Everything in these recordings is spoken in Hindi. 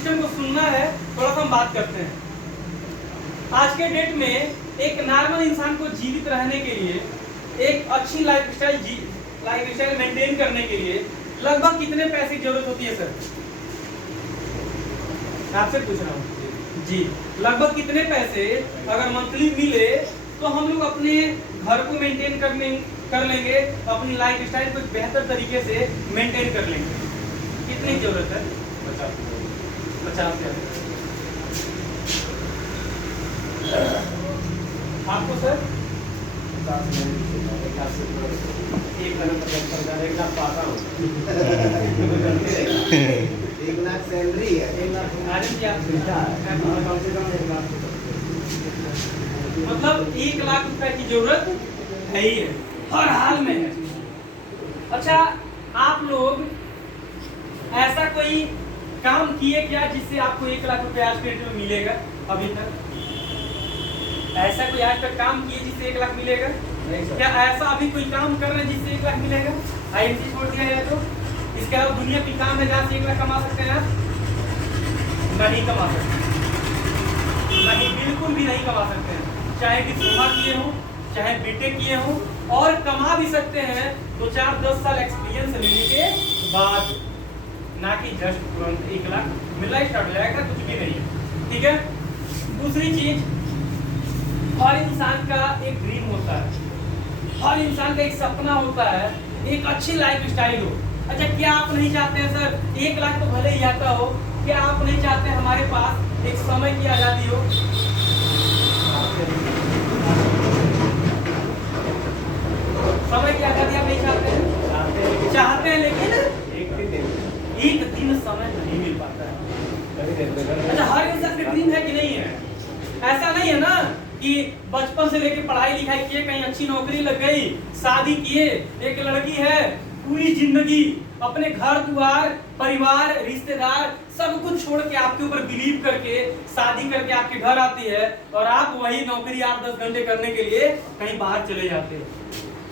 सिस्टम को सुनना है, थोड़ा सा हम बात करते हैं। आज के डेट में एक नॉर्मल इंसान को जीवित रहने के लिए, एक अच्छी लाइफस्टाइल मेंटेन करने के लिए लगभग कितने पैसे की जरूरत होती है सर? आपसे पूछ रहा हूँ जी, लगभग कितने पैसे अगर मंथली मिले तो हम लोग अपने घर को मेंटेन कर लेंगे, अपनी लाइफस्टाइल को बेहतर तरीके से मेंटेन कर लेंगे? कितनी जरूरत है? 50,000। आपको सर? 1,00,000 सैलरी है। मतलब 1,00,000 रुपए की जरूरत है ही है, हर हाल में है। अच्छा, आप लोग ऐसा कोई काम किए क्या जिससे आपको 1,00,000 रुपए आज के डेट में मिलेगा? अभी तक ऐसा कोई आज तक काम किए जिससे 1,00,000 मिलेगा? क्या ऐसा अभी कोई काम कर रहे हैं जिससे 1,00,000 मिलेगा? IMC छोड़ दिया जाए तो इसके अलावा दुनिया की काम है जहाँ से 1,00,000 कमा सकते हैं आप? नहीं कमा सकते, नहीं, बिल्कुल भी नहीं कमा सकते हैं। चाहे डिप्लोमा किए हो, चाहे बीटेक किए हो, और कमा भी सकते हैं 2, 4, 10 साल एक्सपीरियंस लेने के बाद, ना कि जस्ट तुरंत 1,00,000 मिलना स्टार्ट हो जाएगा, कुछ भी नहीं है। ठीक है। दूसरी चीज, हर इंसान का एक ड्रीम होता है, हर इंसान का एक सपना होता है, एक अच्छी लाइफ स्टाइल हो। अच्छा, क्या आप नहीं चाहते हैं सर 1,00,000 तो भले ही आता हो, क्या आप नहीं चाहते हमारे पास एक समय की आजादी हो? समय की आजादी आप नहीं चाहते हैं? चाहते हैं, लेकिन एक दिन समय नहीं मिल पाता है। अच्छा, हर इंसान का ड्रीम है कि नहीं है? ऐसा नहीं है ना कि बचपन से लेके पढ़ाई लिखाई किए, कहीं अच्छी नौकरी लग गई, शादी किए, एक लड़की है, पूरी जिंदगी अपने घर द्वार, परिवार, रिश्तेदार सब कुछ छोड़ के आपके ऊपर बिलीव करके शादी करके आपके घर आती है, और आप वही नौकरी 8-10 घंटे करने के लिए कहीं बाहर चले जाते हैं।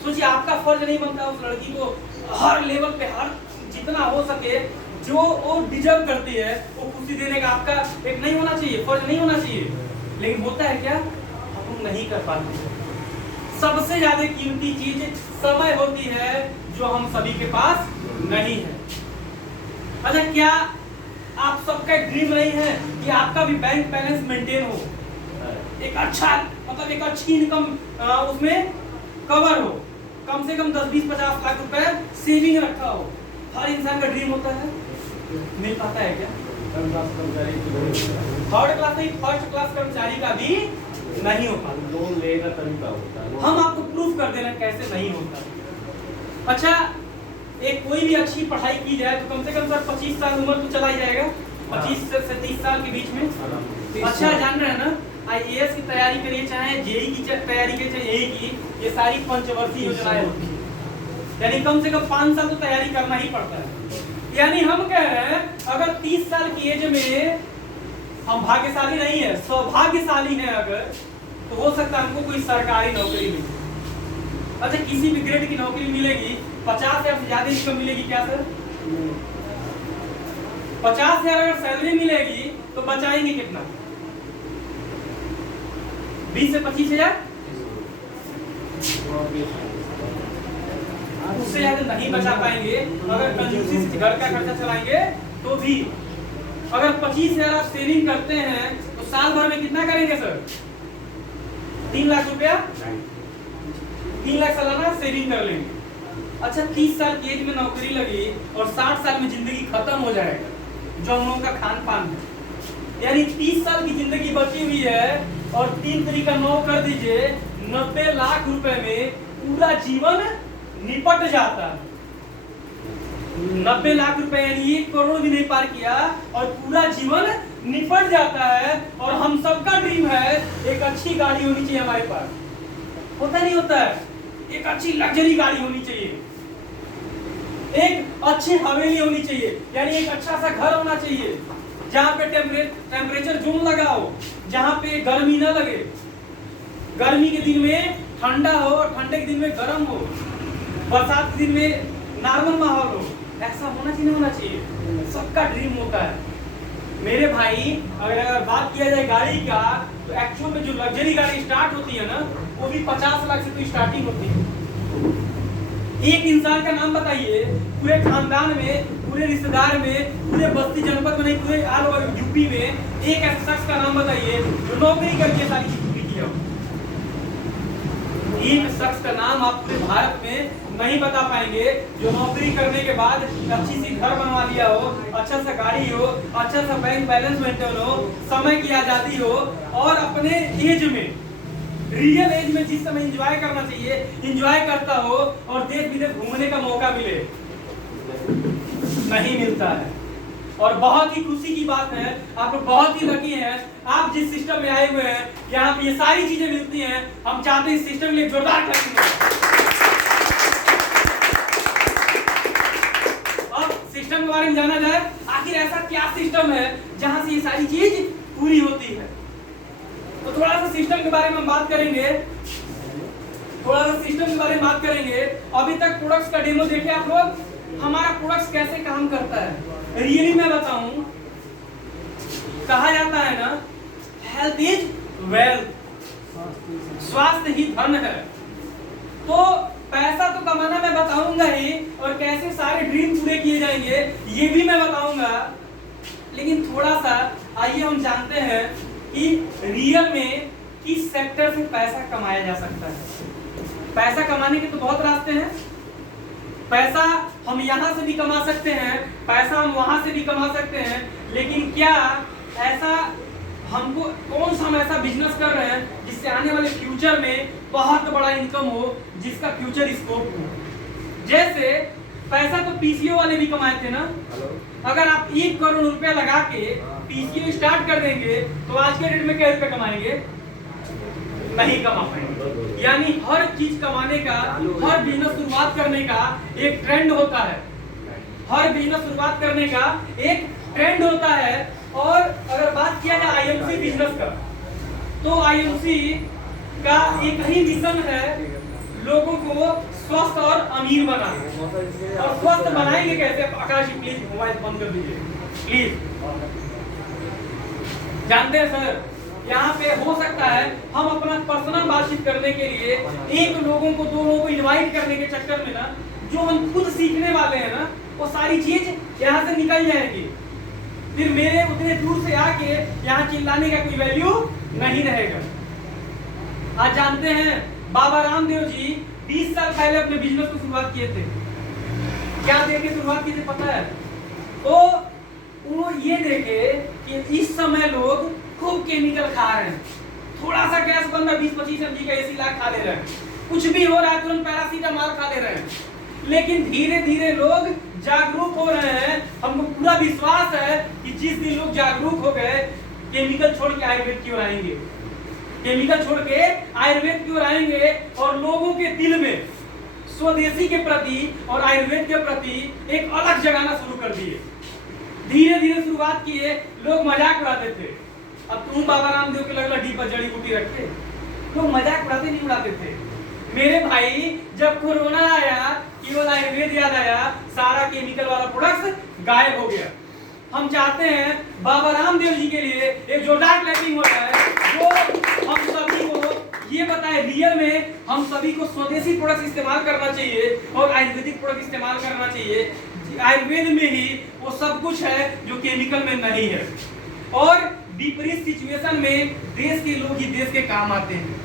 सोचिए, आपका फर्ज नहीं बनता उस लड़की को हर लेवल पे, हर जितना हो सके जो वो डिजर्व करती है वो खुशी देने का आपका एक नहीं होना चाहिए, फर्ज नहीं होना चाहिए? लेकिन होता है क्या? हम नहीं कर पाते। सबसे ज्यादा कीमती चीज समय होती है जो हम सभी के पास नहीं है। अच्छा, क्या आप सबका ड्रीम नहीं है कि आपका भी बैंक बैलेंस मेंटेन हो, एक अच्छा, मतलब एक अच्छी इनकम उसमें कवर हो, कम से कम 10, 20, 50 लाख रुपए सेविंग रखा हो? हर इंसान का ड्रीम होता है। मिल पाता है क्या? थर्ड क्लास नहीं, फर्स्ट क्लास कर्मचारी का भी नहीं होता। लोन लेगा तरीका होता है। हम आपको प्रूफ कर देना कैसे नहीं होता। अच्छा, एक कोई भी अच्छी पढ़ाई की जाए तो कम से कम सर 25 साल उम्र तो चला ही जाएगा, 25 से 30 साल के बीच में। अच्छा, जान रहे हैं ना, IAS की तैयारी करिए, चाहे JEE की तैयारी करिए, चाहे यही की, ये सारी पंचवर्षीय योजनाएं होती है, यानी कम से कम 5 साल तो तैयारी करना ही पड़ता है। यानी हम कह रहे हैं अगर 30 साल की एज में हम भाग्यशाली नहीं है, सौभाग्यशाली है अगर, तो हो सकता है हमको कोई सरकारी नौकरी मिले। अच्छा, किसी भी ग्रेड की नौकरी मिलेगी, 50,000 से ज्यादा इनकम मिलेगी क्या सर? 50,000 अगर सैलरी मिलेगी तो बचाएंगे कितना? 20 से 25,000, उससे ज्यादा नहीं बचा पाएंगे। अगर कंजूसी से घर का खर्चा चलाएंगे तो भी, अगर 25,000 आप सेविंग करते हैं तो साल भर में कितना करेंगे सर? 3 लाख रुपया, 3 लाख सालाना सेविंग कर लेंगे। अच्छा, 30 साल की एज में नौकरी लगी और 60 साल में जिंदगी खत्म हो जाएगा, जो हम लोगों का खान पान है। यानी 30 साल की जिंदगी बची हुई है और 3 तरीका 9 कर दीजिए, 90 लाख रुपए में पूरा जीवन निपट जाता है। 90 लाख रुपए यानी 1 करोड़ भी नहीं पार किया और पूरा जीवन निपट जाता है। और हम सबका ड्रीम है एक अच्छी गाड़ी होनी चाहिए हमारे पास, होता नहीं होता है? एक अच्छी लग्जरी गाड़ी होनी चाहिए, एक अच्छी हवेली होनी चाहिए, यानी एक अच्छा सा घर होना चाहिए जहाँ पे टेम्परेचर जोन लगा हो, जहाँ पे गर्मी ना लगे, गर्मी के दिन में ठंडा हो, ठंडे के दिन में गर्म हो, बरसात के दिन में नॉर्मल माहौल हो। ऐसा होना चाहिए, होना चाहिए। सबका ड्रीम होता है। मेरे भाई अगर बात किया जाए गाड़ी का, तो एक्चुअल में जो लग्जरी गाड़ी स्टार्ट होती है ना, वो भी 50 लाख से तो स्टार्टिंग होती है। एक इंसान का नाम बताइए पूरे खानदान में, पूरे रिश्तेदार में, पूरे बस्ती जनपद में नहीं, पूरे ऑल ओवर यूपी में एक ऐसे शख्स का नाम बताइए जो नौकरी करके सारी चीज पूरी किया हो। एक शख्स का नाम आप पूरे भारत में नहीं बता पाएंगे जो नौकरी करने के बाद अच्छी सी घर बनवा लिया हो, अच्छा सा गाड़ी हो, अच्छा सा बैंक बैलेंस मेंटेन हो, समय की आजादी हो, और अपने एज में, रियल एज में जिस समय एंजॉय करना चाहिए एंजॉय करता हो, और देश विदेश घूमने का मौका मिले, नहीं मिलता है। और बहुत ही खुशी की बात है, आप लोग बहुत ही लकी हैं, आप जिस सिस्टम में आए हुए हैं यहाँ पे ये सारी चीजें मिलती हैं। हम चाहते हैं इस सिस्टम के लिए जोरदार क्लैपिंग हो। अब सिस्टम के बारे में जाना जाए, आखिर ऐसा क्या सिस्टम है जहां से ये सारी चीज पूरी होती है। तो थोड़ा सा सिस्टम के बारे में हम बात करेंगे, अभी तक प्रोडक्ट्स का डेमो देखे आप लोग, हमारा प्रोडक्ट्स कैसे काम करता है। रियली मैं बताऊं, कहा जाता है ना, हेल्थ इज वेल्थ, स्वास्थ्य ही धन है। तो पैसा तो कमाना मैं बताऊंगा ही, और कैसे सारे ड्रीम पूरे किए जाएंगे ये भी मैं बताऊंगा। लेकिन थोड़ा सा आइए हम जानते हैं कि रियल में किस सेक्टर से पैसा कमाया जा सकता है। पैसा कमाने के तो बहुत रास्ते हैं। पैसा हम यहाँ से भी कमा सकते हैं, पैसा हम वहां से भी कमा सकते हैं, लेकिन क्या ऐसा हमको कौन सा हम ऐसा बिजनेस कर रहे हैं जिससे आने वाले फ्यूचर में बहुत बड़ा इनकम हो, जिसका फ्यूचर स्कोप हो। जैसे पैसा तो पीसीओ वाले भी कमाए थे ना। अगर आप 1 करोड़ रुपया लगा के पीसीओ स्टार्ट कर देंगे तो आज के डेट में क्या रुपए कमाएंगे? नहीं कमा पाएंगे। यानी हर चीज कमाने का, हर बिजनेस शुरुआत करने का एक ट्रेंड होता है। हर बिजनेस शुरुआत करने का एक ट्रेंड होता है। और अगर बात किया जाए आईएमसी बिजनेस का, तो आईएमसी का एक ही मिशन है, लोगों को स्वस्थ और अमीर बनाना। और स्वस्थ बनाएंगे कैसे? आकाश प्लीज मोबाइल बंद कर दीजिए प्लीज। जानते हैं सर, यहाँ पे हो सकता है हम अपना पर्सनल बातचीत करने के लिए एक लोगों को, 2 लोगों को इनवाइट करने के चक्कर में ना, जो हम खुद सीखने वाले हैं ना, वो सारी चीज यहाँ से निकल जाएगी। फिर मेरे उतने दूर से आके यहाँ चिल्लाने का कोई वैल्यू नहीं रहेगा। आज जानते हैं बाबा रामदेव जी 20 साल पहले अपने बिजनेस को शुरुआत किए थे। क्या देख के शुरुआत की थी पता है? तो वो ये देखे कि इस समय लोग खूब केमिकल खा रहे हैं, थोड़ा सा गैस बंदा 20-25 mg का एसी ला खा ले रहे हैं, कुछ भी हो रहा है तुरंत पैरासीटामोल खा ले रहे हैं। लेकिन धीरे धीरे लोग जागरूक हो रहे हैं। हमको पूरा विश्वास है कि जिस दिन लोग जागरूक हो गए, केमिकल छोड़ के आयुर्वेद की ओर आएंगे, केमिकल छोड़ के आयुर्वेद की ओर आएंगे, और लोगों के दिल में स्वदेशी के प्रति और आयुर्वेद के प्रति एक अलग जगाना शुरू कर दिए। धीरे धीरे शुरुआत किए, लोग मजाक उड़ाते थे। अब तुम बाबा रामदेव के लगला डी पर जड़ी बूटी रखे, लोग मजाक उड़ाते नहीं उड़ाते थे। मेरे भाई जब कोरोना आया, केवल आयुर्वेद याद आया, सारा केमिकल वाला प्रोडक्ट्स गायब हो गया। हम चाहते हैं बाबा रामदेव जी के लिए एक जोरदार क्लैपिंग हो जाए, जो हम सभी को ये बताए रियल में हम सभी को स्वदेशी प्रोडक्ट इस्तेमाल करना चाहिए और आयुर्वेदिक प्रोडक्ट इस्तेमाल करना चाहिए। आयुर्वेद में ही वो सब कुछ है जो केमिकल में नहीं है। और विपरीत सिचुएशन में देश के लोग ही देश के काम आते हैं।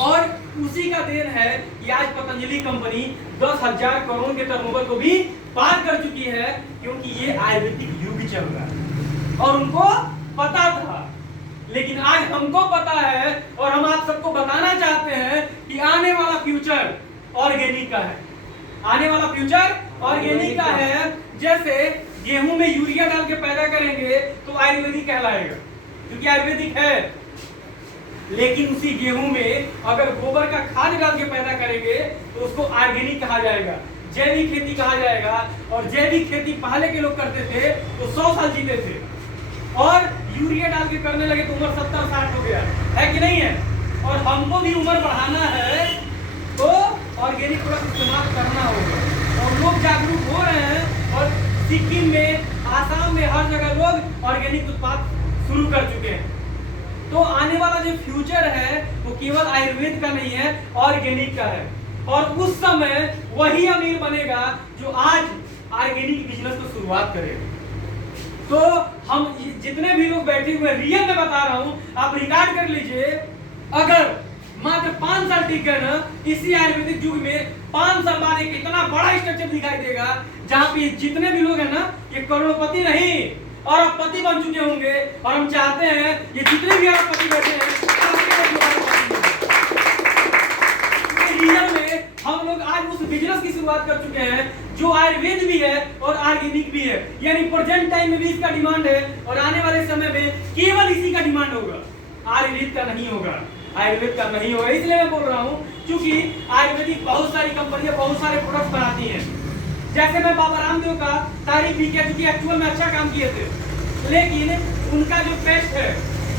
और उसी का देन है कि आज पतंजलि कंपनी 10,000 करोड़ के टर्नओवर को भी पार कर चुकी है, क्योंकि ये आयुर्वेदिक युग चल रहा है और उनको पता था। लेकिन आज हमको पता है और हम आप सबको बताना चाहते हैं कि आने वाला फ्यूचर ऑर्गेनिक का है। आने वाला फ्यूचर ऑर्गेनिक का है। जैसे गेहूं में यूरिया डाल के पैदा करेंगे तो आयुर्वेदिक कहलाएगा, क्योंकि आयुर्वेदिक है। लेकिन उसी गेहूं में अगर गोबर का खाद डाल के पैदा करेंगे तो उसको ऑर्गेनिक कहा जाएगा, जैविक खेती कहा जाएगा। और जैविक खेती पहले के लोग करते थे तो 100 साल जीते थे, और यूरिया डाल के करने लगे तो उम्र 70-60 हो गया है कि नहीं है? और हमको भी उम्र बढ़ाना है तो ऑर्गेनिक प्रोडक्ट इस्तेमाल करना होगा। और लोग जागरूक हो रहे हैं। और सिक्किम में आसाम में हर जगह लोग ऑर्गेनिक उत्पाद शुरू कर चुके हैं। तो आने वाला जो फ्यूचर है वो केवल आयुर्वेद का नहीं है, ऑर्गेनिक का है। और उस समय वही अमीर बनेगा जो आज ऑर्गेनिक बिजनेस को शुरुआत करेगा। तो हम जितने भी लोग बैठे हुए हैं, रियल में बता रहा हूं, आप रिकॉर्ड कर लीजिए, अगर मात्र 5 साल टिक गए ना, इसी आयुर्वेदिक युग में 5 साल बाद एक इतना बड़ा स्ट्रक्चर दिखाई देगा जहां पे जितने भी लोग हैं ना, ये करोड़पति नहीं और अरबपति बन चुके होंगे। और हम चाहते हैं ये जितने भी अरबपति बैठे हैं, रियल में हम लोग आज उस बिजनेस की शुरुआत कर चुके हैं जो आयुर्वेद भी है और ऑर्गेनिक भी है। यानी प्रेजेंट टाइम में भी इसका डिमांड है और आने वाले समय में केवल इसी का डिमांड होगा, आयुर्वेद का नहीं होगा, आयुर्वेद का नहीं होगा। इसलिए मैं बोल रहा हूं क्योंकि आयुर्वेदिक बहुत सारी कंपनियां बहुत सारे प्रोडक्ट बनाती हैं। जैसे मैं बाबा रामदेव का तारीफ भी किया क्योंकि एक्चुअल में अच्छा काम किए थे, लेकिन उनका जो पेस्ट है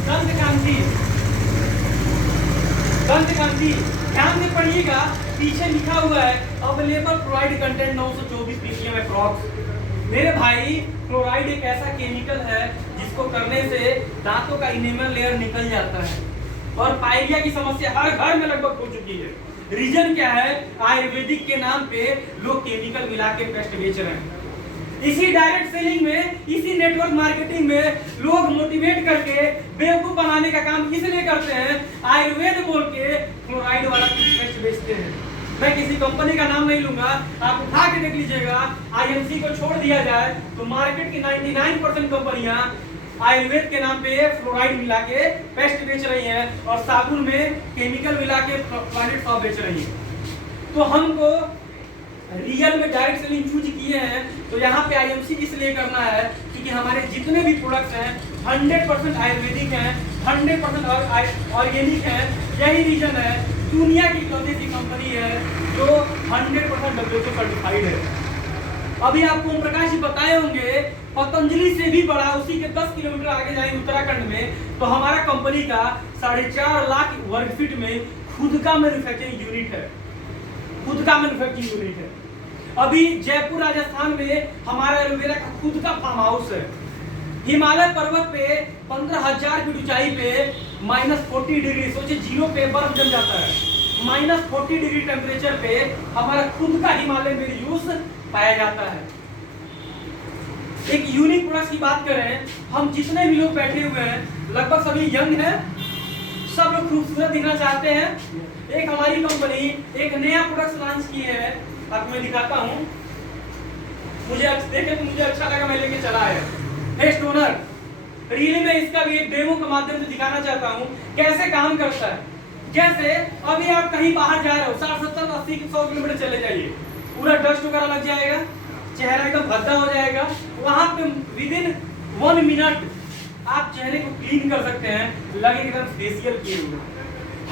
दंतकांति, ध्यान से पढ़िएगा, पीछे लिखा हुआ है available fluoride content 924 ppm approx. मेरे भाई, फ्लोराइड एक ऐसा केमिकल है जिसको करने से दांतों का इनेमल लेयर निकल जाता है और पायरिया की समस्या हर घर में लगभग हो चुकी है। रीजन क्या है? आयुर्वेदिक के नाम पे लोग केमिकल मिला के पेस्ट बेच रहे हैं। इसी डायरेक्ट सेलिंग में, इसी नेटवर्क मार्केटिंग में लोग मोटिवेट करके बेवकूफ बनाने का काम इसलिए करते हैं, आयुर्वेद बोल के फ्लोराइड वाला पेस्ट बेचते हैं। मैं किसी कंपनी का नाम नहीं लूंगा, आप उठा के देख लीजिएगा। आईएमसी को छोड़ दिया जाए तो मार्केट की 99% कंपनियां आयुर्वेद के नाम पे फ्लोराइड मिला के पेस्ट बेच रही हैं और साबुन में केमिकल मिला के फ्लोराइड सॉप बेच रही हैं। तो हमको रियल में डायरेक्ट सेलिंग चूज किए हैं, तो यहाँ पे आईएमसी इसलिए करना है क्योंकि हमारे जितने भी प्रोडक्ट्स हैं 100% आयुर्वेदिक हैं, 100% ऑर्गेनिक हैं। यही रीजन है दुनिया की इकलौती सी कंपनी है जो 100% WHO सर्टिफाइड है। अभी आपको ओम प्रकाश जी बताए होंगे, पतंजलि से भी बड़ा, उसी के 10 किलोमीटर आगे जाएंगे उत्तराखंड में, तो हमारा कंपनी का 4.5 लाख वर्ग फीट में खुद का मैन्युफैक्चरिंग यूनिट है, खुद का मैन्युफैक्चरिंग यूनिट है। अभी जयपुर राजस्थान में हमारा एलोवेरा का खुद का फार्म हाउस है। हिमालय पर्वत पे 15,000 की ऊंचाई पे -40 डिग्री, सोचिए जीरो पे बर्फ जम जाता है, -40 डिग्री टेम्परेचर पे हमारा खुद का हिमालय मेरियूस पाया जाता है। एक यूनिक प्रोडक्ट की बात करें, हम जितने भी लोग बैठे हुए हैं लगभग सभी यंग हैं, सब लोग खूबसूरत दिखना चाहते हैं। एक हमारी कंपनी एक नया प्रोडक्ट लॉन्च की है, आपको मैं दिखाता हूँ। मुझे देखे तो मुझे अच्छा लगा, मैं लेके चला है फेस टोनर। रियली मैं इसका भी एक डेमो के माध्यम से दिखाना चाहता हूँ कैसे काम करता है। जैसे अभी आप कहीं बाहर जा रहे हो, 60, 70, 80, 100 किलोमीटर चले जाइए, पूरा डस्ट वगैरह लग जाएगा, चेहरा एकदम भद्दा हो जाएगा। वहां पे विदिन 1 मिनट आप चेहरे को क्लीन कर सकते हैं, लगे एकदम फेशियल किए हुए।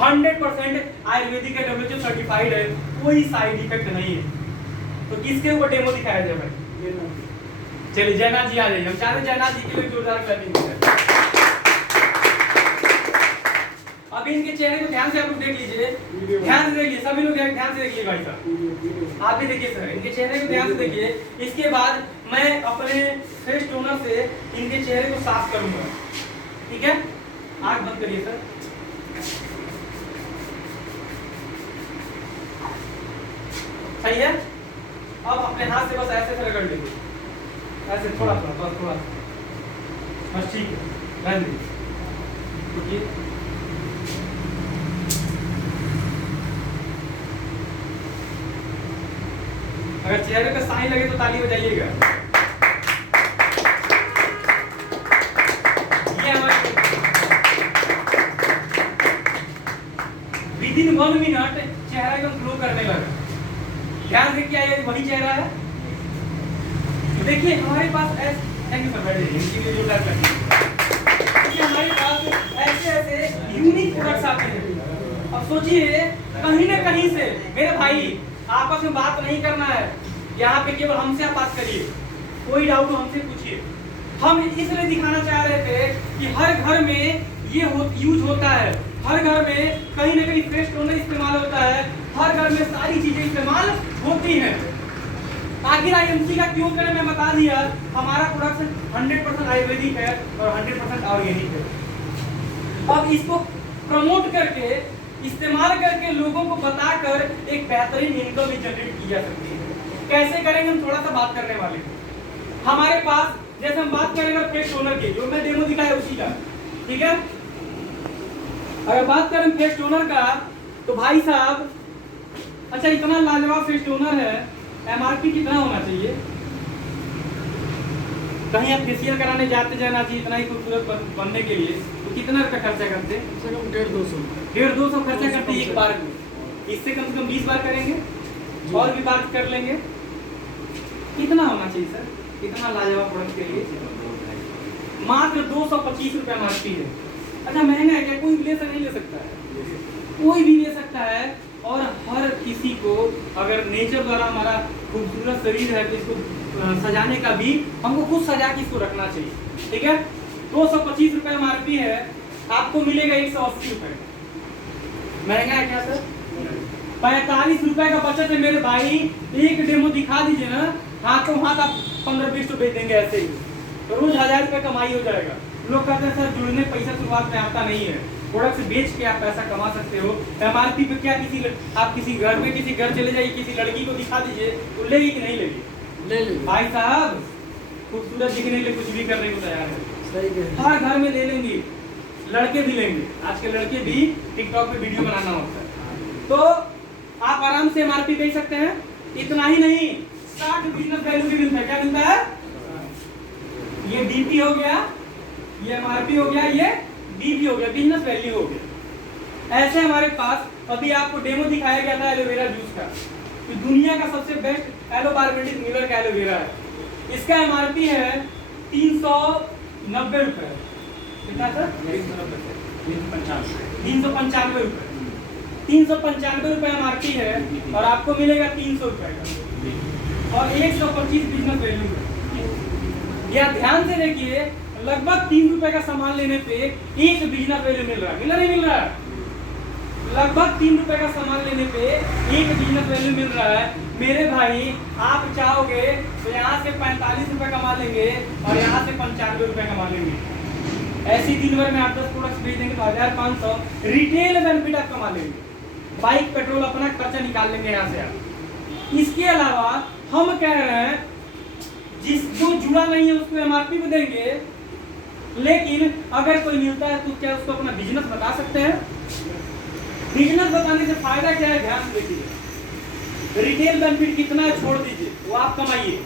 100% आयुर्वेदिक है, WHO सर्टिफाइड है, कोई साइड इफेक्ट नहीं है। तो किसके ऊपर डेमो दिखाया जाए भाई? चलिए जयनाथ जी आ जाइए, हम चाहते जयनाथ जी के लिए जोरदार क्लैपिंग करें। अभी इनके चेहरे को ध्यान से आप लोग देख लीजिए, ध्यान से देखिए, सभी लोग ध्यान से देखिए भाई साहब, आप भी देखिए सर, इनके चेहरे को ध्यान से देखिए। इसके बाद मैं अपने फेस टोनर से इनके चेहरे को साफ करूंगा, ठीक है? आंख बंद करिए सर। सही है? अब अपने हाथ से बस ऐसे रगड़ लीजिए, ऐसे थोड़ा सा, बस थोड़ा, बस ठीक है, रहने दीजिए। अगर चेहरे पे साइन लगे तो ताली बजाइएगा। ये हमारे विदिन 1 मिनट चेहरा एकदम ग्लो करने लगा। ध्यान से क्या ये वही चेहरा है? देखिए हमारे पास थैंक यू सर, बैठिए, इनके लिए जोरदार क्लैपिंग। हमारे पास ऐसे ऐसे यूनिक प्रोडक्ट्स आते हैं। अब सोचिए कहीं ना कहीं से मेरे भाई आपस में बात नहीं करना है, यहाँ पे केवल हमसे आप बात करिए, कोई डाउट हो हमसे पूछिए। हम इसलिए दिखाना चाह रहे थे कि हर घर में ये यूज होता है, हर घर में कहीं ना कहीं फेस टोनर इस्तेमाल होता है, हर घर में सारी चीजें इस्तेमाल होती हैं। आखिर आईएमसी का क्यों करें, मैं बता दिया। हमारा प्रोडक्शन 100% आयुर्वेदिक है और 100% ऑर्गेनिक है। अब इसको प्रमोट करके, इस्तेमाल करके, लोगों को बताकर एक बेहतरीन इनकम भी जनरेट की जा सकती है। कैसे करेंगे हम थोड़ा सा बात करने वाले हैं। हमारे पास जैसे हम बात करेंगे फेस टोनर की, जो मैं डेमो दिखाया उसी का, ठीक है। अगर बात करें फेस टोनर का तो भाई साहब, अच्छा इतना लाजवाब फेस टोनर है, एमआरपी कितना होना चाहिए? कहीं आप फेशियल कराने जाते जाना चाहिए इतना ही खूबसूरत बनने के लिए, तो कितना रुपया खर्चा करते हैं? कम से कम 150-200 खर्चा करते हैं एक बार में। इससे कम से कम 20 बार करेंगे और भी बात कर लेंगे। कितना होना चाहिए सर इतना लाजवाब प्रोडक्ट के लिए? मात्र 225 रुपया एमआरपी है। अच्छा महंगा है क्या? कोई भी नहीं ले सकता है, कोई भी ले सकता है। और हर किसी को, अगर नेचर द्वारा हमारा खूबसूरत शरीर है तो इसको सजाने का भी हमको खुद सजा के इसको रखना चाहिए, ठीक है। 225 रुपये एमआरपी है, आपको मिलेगा 180 रुपये। महंगा है क्या सर? 45 रुपए का बचत है मेरे भाई। एक डेमो दिखा दीजिए ना, हाथों हाथ आप 15-20 रुपए देंगे ऐसे ही, तो रोज 1000 रुपये कमाई हो जाएगा। लोग कहते हैं सर जुड़ने पैसा शुरुआत में आता नहीं है, प्रोडक्ट बेच के आप पैसा कमा सकते हो। एमआरपी पे क्या आप किसी घर में किसी घर चले जाइए, किसी लड़की को दिखा दीजिए, तो लेगी कि नहीं लेगी? ले ले भाई साहब खूबसूरत दिखने के लिए कुछ भी करने को तैयार है। सही कह हर घर में ले लेंगी, लड़के भी लेंगे। आज के लड़के भी टिकटॉक पे वीडियो बनाना होता है, तो आप आराम से एमआरपी बेच सकते हैं। इतना ही नहीं, 60 बिजनेस वैल्यू भी मिलता है। क्या मिलता है? ये डीपी हो गया, ये एमआरपी हो गया, ये डीपी हो गया, बिजनेस वैल्यू हो गया। ऐसे हमारे पास अभी आपको डेमो दिखाया गया था एलोवेरा जूस का, तो दुनिया का सबसे बेस्ट एलोबार्बेटिक मिलर का एलोवेरा है। इसका एमआरपी है 390 रुपए। कितना सर? 395 रुपए। 395 रुपए एमआरपी है और आपको मिलेगा 300 रुपए का और 125 बिजनेस वैल्यू है। या ध्यान से देखिए, लगभग 3 रुपए का सामान लेने पे एक बिजनेस वैल्यू मिल रहा है, मिल रहा नहीं मिल रहा है? लगभग 3 रुपए का सामान लेने पे एक बिजनेस वैल्यू मिल रहा है। मेरे भाई आप चाहोगे तो यहाँ से 45 रुपए कमा लेंगे और यहाँ से 95 रुपए कमा लेंगे। ऐसी दिन भर में 8-10 प्रोडक्ट्स बेच देंगे तो 1500 रिटेल बेनिफिट आप कमा लेंगे। बाइक पेट्रोल अपना खर्चा निकाल लेंगे यहाँ से आप। इसके अलावा हम कह रहे हैं जिसको जुड़ा नहीं है उसको एमआरपी पे देंगे, लेकिन अगर कोई मिलता है तो क्या उसको अपना बिजनेस बता सकते हैं? बिजनेस बताने से फायदा क्या है? ध्यान देखिए, रिटेल बेनिफिट कितना है छोड़ दीजिए, वो आप कमाइए।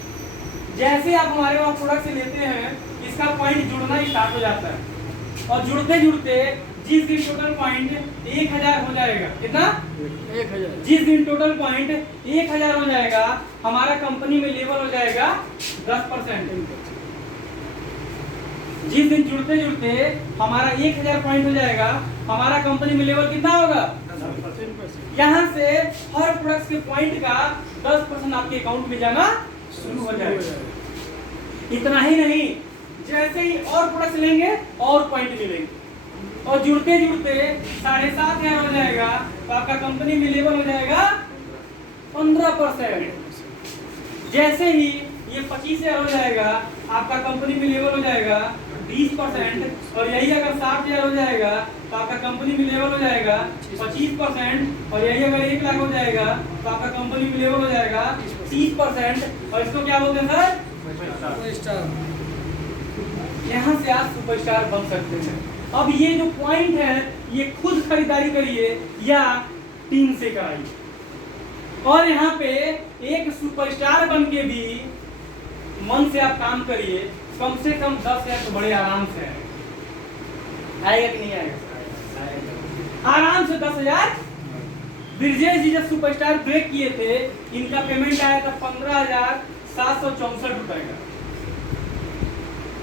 जैसे आप हमारे वहाँ प्रोडक्ट से लेते हैं, इसका पॉइंट जुड़ना ही स्टार्ट हो जाता है और जुड़ते जुड़ते जिस दिन टोटल पॉइंट 1000 हो जाएगा, कितना? 1000। जिस दिन टोटल पॉइंट 1000 हो जाएगा, हमारा कंपनी में लेवल हो जाएगा 10%। जिस दिन जुड़ते जुड़ते हमारा 1000 पॉइंट हो जाएगा, हमारा कंपनी में लेवल कितना होगा? 10%। यहाँ से हर प्रोडक्ट के पॉइंट का 10% आपके अकाउंट में जाना शुरू हो जाएगा। इतना ही नहीं, जैसे ही और प्रोडक्ट लेंगे और पॉइंट मिलेंगे और जुड़ते जुड़ते 7500 हो जाएगा तो आपका कंपनी में लेवल हो जाएगा 15%। जैसे ही ये 25000 हो जाएगा, आपका कंपनी में लेवल हो जाएगा 20%। और यही अगर 60000 हो जाएगा तो आपका कंपनी में लेवल हो जाएगा 25%। और यही अगर 1 लाख हो जाएगा तो आपका कंपनी में लेवल हो जाएगा 30%। और इसको क्या बोलते हैं सर? सुपरस्टार। यहाँ से आप सुपरस्टार बन सकते हैं। अब ये जो पॉइंट है ये खुद खरीदारी करिए या टीम से कराइए, और यहाँ पे एक सुपरस्टार बन के भी मन से आप काम करिए। कम से कम 10,000 तो बड़े आराम से आएगा कि नहीं आएगा? आराम से 10,000। ब्रिजेश जी जब सुपरस्टार ब्रेक किए थे, इनका पेमेंट आया था 15,764 रुपए का।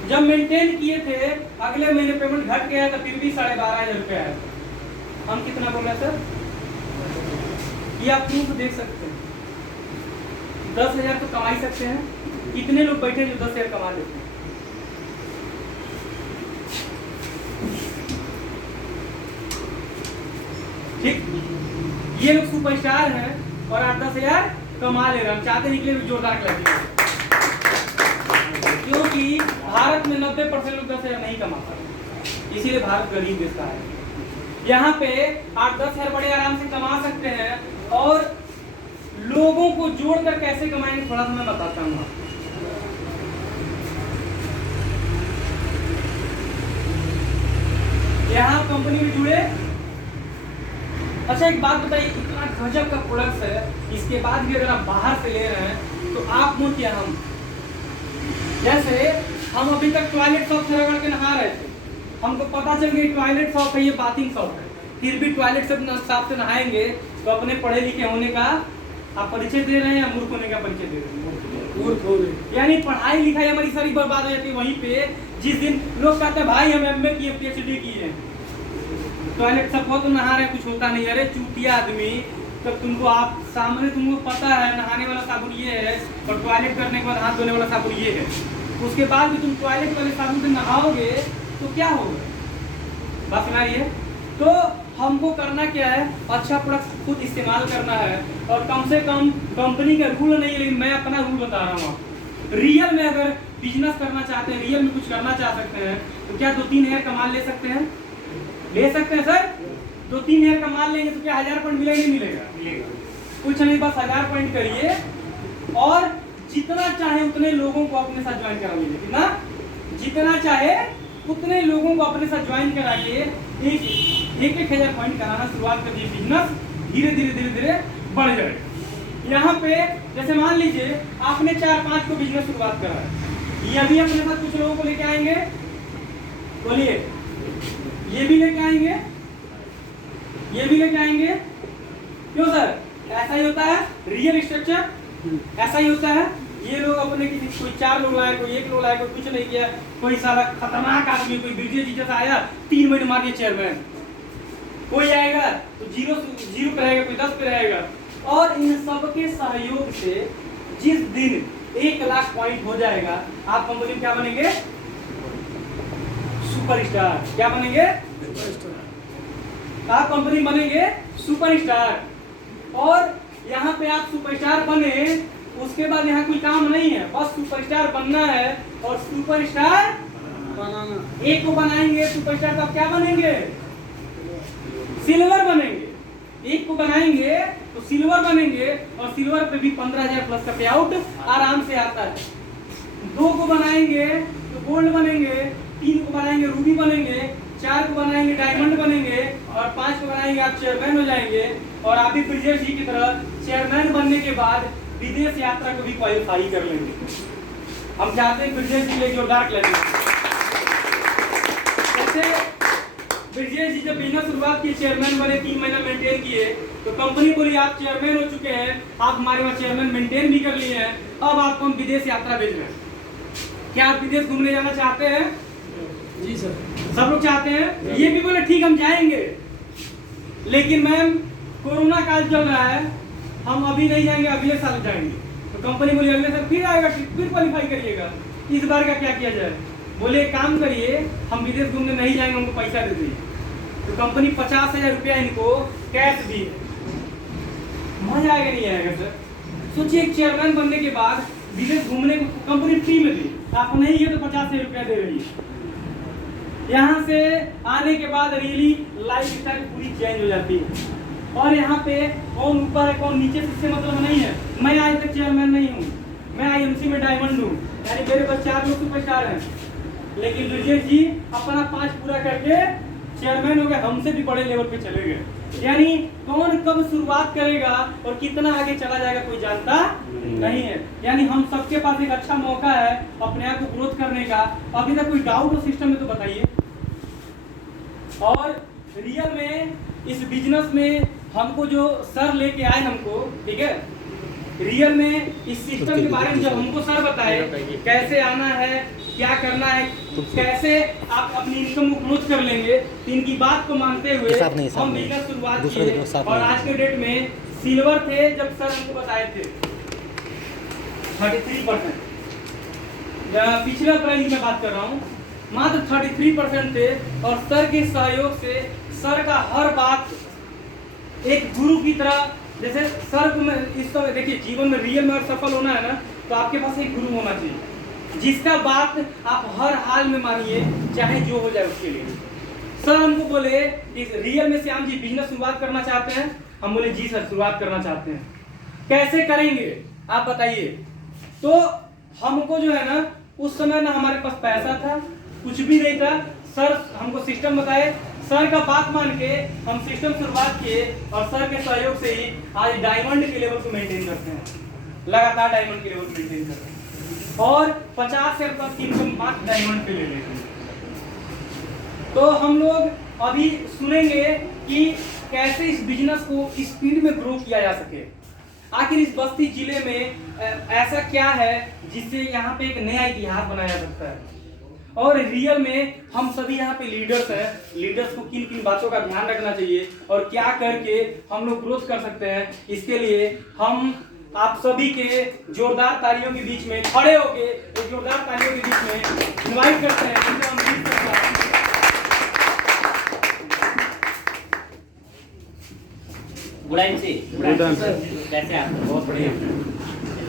जब मेंटेन किए थे, अगले महीने पेमेंट घट गया था, फिर भी 12,500 रुपए आया था। हम कितना बोल रहे हैं सर? ये आप प्रूफ देख सकते हैं। 10,000 तो कमा ही सकते हैं। कितने लोग बैठे जो 10,000 कमा लेते हैं? ठीक, ये लोग सुपरस्टार हैं और 8-10,000 कमा ले रहे हैं। हम चाहते हैं कि जोरदार क्लैपिंग, क्योंकि भारत में 90% लोग 10,000 नहीं कमा पाते, इसीलिए भारत गरीब देश का है। यहाँ पे 8-10 हज़ार बड़े आराम से कमा सकते हैं, और लोगों को जोड़कर कैसे कमाएंगे थोड़ा सा मैं बताता हूँ। यहाँ कंपनी में जुड़े। अच्छा एक बात बताइए, इतना गजब का प्रोडक्ट है, इसके बाद भी अगर आप बाहर से ले रहे हैं तो आप मुझ क्या हम, जैसे हम अभी तक टॉयलेट शॉप से रगड़ के नहा रहे थे, हमको पता चल गया टॉयलेट शॉप है, ये बाथिंग शॉप है, फिर भी टॉयलेट से साफ से नहाएंगे तो अपने पढ़े लिखे होने का आप परिचय दे रहे हैं या मूर्ख होने का परिचय दे रहे हैं? मूर्ख हो रहे। यानी पढ़ाई लिखाई हमारी सारी बर्बाद हो जाती है वहीं पे, जिस दिन लोग कहते हैं भाई हम एमए किए पीएचडी किए, टॉयलेट सब बहुत नहा रहे कुछ होता नहीं। अरे चूतिया आदमी, तो तुमको आप सामने तुमको पता है नहाने वाला साबुन ये है और टॉयलेट करने के बाद हाथ धोने वाला साबुन ये है, उसके बाद भी तुम टॉयलेट वाले साबुन से नहाओगे तो क्या होगा? बात सुना रही है? तो हमको करना क्या है, अच्छा प्रोडक्ट खुद इस्तेमाल करना है, और कम से कम कंपनी का रूल नहीं है, लेकिन मैं अपना रूल बता रहा हूँ। रियल में अगर बिजनेस करना चाहते हैं, रियल में कुछ करना चाह सकते हैं, तो क्या 2-3 हज़ार का माल ले सकते हैं? ले सकते हैं सर? 2-3 हज़ार का माल लेंगे तो क्या 1000 पॉइंट मिलेगा? नहीं मिलेगा, कुछ नहीं, बस 1000 पॉइंट करिए और जितना चाहे उतने लोगों को अपने साथ ज्वाइन करा लीजिए। कितना? जितना चाहे उतने लोगों को अपने साथ ज्वाइन करा के एक 1000 पॉइंट कराना शुरुआत कर दिए, बिजनेस धीरे धीरे बढ़ जाएगा। यहाँ पे जैसे मान लीजिए आपने 4-5 को बिजनेस शुरुआत करा है, ये भी अपने साथ कुछ लोगों को लेके आएंगे, बोलिए, ये भी लेके आएंगे, ये भी लेके आएंगे। क्यों सर? ऐसा ही होता है रियल स्ट्रक्चर, ऐसा ही होता है। ये लोग अपने की कोई 4 लोग लाए, कोई 1 लोग लाए, कोई कुछ नहीं किया, कोई सारा खतरनाक आदमी, कोई ब्रिजेश जी जैसा आया 3 महीने मार दिए चेयरमैन, कोई आएगा तो 0 पे रहेगा, कोई 10 पे रहेगा। और इन सबके सहयोग से जिस दिन 1 लाख पॉइंट हो जाएगा, आप कंपनी में क्या बनेंगे? सुपरस्टार। क्या बनेंगे? सुपरस्टार। आप कंपनी बनेंगे सुपरस्टार, और यहाँ पे आप सुपरस्टार बने, उसके बाद यहाँ कोई काम नहीं है, बस सुपरस्टार बनना है और सुपरस्टार बनाना। एक को बनाएंगे सुपरस्टार तो आप क्या बनेंगे? सिल्वर बनेंगे। एक को बनाएंगे तो सिल्वर बनेंगे, और सिल्वर पे भी 15,000 प्लस का पे आउट आराम से आता है। 2 को बनाएंगे तो गोल्ड बनेंगे, 3 को बनाएंगे रूबी बनेंगे, 4 को बनाएंगे डायमंड बनेंगे, और 5 को बनाएंगे आप चेयरमैन हो जाएंगे। और आप भी ब्रिजेश जी की तरह चेयरमैन बनने के बाद विदेश यात्रा को भी क्वालिफाई कर लेंगे। हम चाहते हैं ब्रिजेश जी के लिए जोरदार क्लैपिंग। जैसे ब्रिजेश जी जब बिजनेस शुरुआत की, चेयरमैन बने, 3 महीना मेंटेन किए, तो कंपनी बोली आप चेयरमैन हो चुके हैं, आप हमारे वहाँ चेयरमैन मेंटेन भी कर लिए हैं, अब आपको हम विदेश यात्रा भेज रहे हैं। क्या आप विदेश घूमने जाना चाहते हैं? जी सर। सब लोग चाहते हैं। ये भी बोले ठीक हम जाएंगे, लेकिन मैम कोरोना काल चल रहा है, हम अभी नहीं जाएंगे, अगले साल जाएंगे। तो कंपनी बोली अगले साल फिर आएगा, फिर क्वालिफाई करिएगा, इस बार का क्या किया जाए? बोले एक काम करिए, हम विदेश घूमने नहीं जाएंगे, हमको पैसा दे दीजिए। तो कंपनी 50,000 रुपया इनको कैश दी। मजा आएगा नहीं आएगा सर? सोचिए एक चेयरमैन बनने के बाद विदेश घूमने को कंपनी फ्री में दी, आप नहीं है तो 50,000 रुपया दे रही है। यहाँ से आने के बाद रियली लाइफ स्टाइल पूरी चेंज हो जाती है। और यहाँ पे कौन ऊपर है कौन नीचे से मतलब नहीं है। मैं आज तक चेयरमैन नहीं हूँ, मैं आईएमसी में डायमंड हूँ, यानी मेरे पास 4 लोग सुपरस्टार हैं, लेकिन ब्रिजेश जी अपना 5 पूरा करके चेयरमैन हो गए, हमसे भी बड़े लेवल पे चले गए। यानी कौन कब शुरुआत करेगा और कितना आगे चला जाएगा कोई जानता नहीं है। यानी हम सबके पास एक अच्छा मौका है अपने आप को ग्रोथ करने का। अभी तक कोई डाउट हो सिस्टम में तो बताइए। और रियल में इस बिजनेस में हमको जो सर लेके आए हमको, ठीक है, रियल में इस सिस्टम के बारे में जब हमको सर बताए कैसे आना है, क्या करना है, कैसे आप अपनी इनकम को ग्रोथ कर लेंगे, तो इनकी बात को मानते हुए हम बिजनेस शुरुआत किए। और आज के डेट में सिल्वर थे जब सर हमको बताए थे 33%, पिछला प्राइस में बात कर रहा हूँ, मात्र 33% थे। और सर के सहयोग से सर का हर बात एक गुरु की तरह जैसे सर को मैं इस समय देखिए, जीवन में रियल में अगर सफल होना है ना, तो आपके पास एक गुरु होना चाहिए जिसका बात आप हर हाल में मानिए, चाहे जो हो जाए उसके लिए। सर हमको बोले कि रियल में श्याम जी बिजनेस शुरुआत करना चाहते हैं। हम बोले जी सर शुरुआत करना चाहते हैं, कैसे करेंगे आप बताइए। तो हमको जो है ना, उस समय ना हमारे पास पैसा था, कुछ भी नहीं था। सर हमको सिस्टम बताए, सर का बात मान के हम सिस्टम शुरुआत किए और सर के सहयोग से ही आज डायमंड के लेवल को मेंटेन करते हैं, लगातार डायमंड के लेवल को मेंटेन करते हैं और 50 से प्लस इनकम मात्र डायमंड पे ले लेते हैं। तो हम लोग अभी सुनेंगे कि कैसे इस बिजनेस को स्पीड में ग्रो किया जा सके। आखिर इस बस्ती जिले में ऐसा क्या है जिससे यहाँ पे एक नया इतिहास बनाया जा सकता है, और रियल में हम सभी यहाँ पे लीडर्स हैं। लीडर्स को किन किन बातों का ध्यान रखना चाहिए और क्या करके हम लोग ग्रोथ कर सकते हैं, इसके लिए हम आप सभी के जोरदार तालियों के बीच में खड़े होके एक जोरदार तालियों के बीच में इनवाइट करते हैं जिनसे हम लीड कर सकते हैं। गुड टाइम से कैसे आप? बहुत बढ़िया।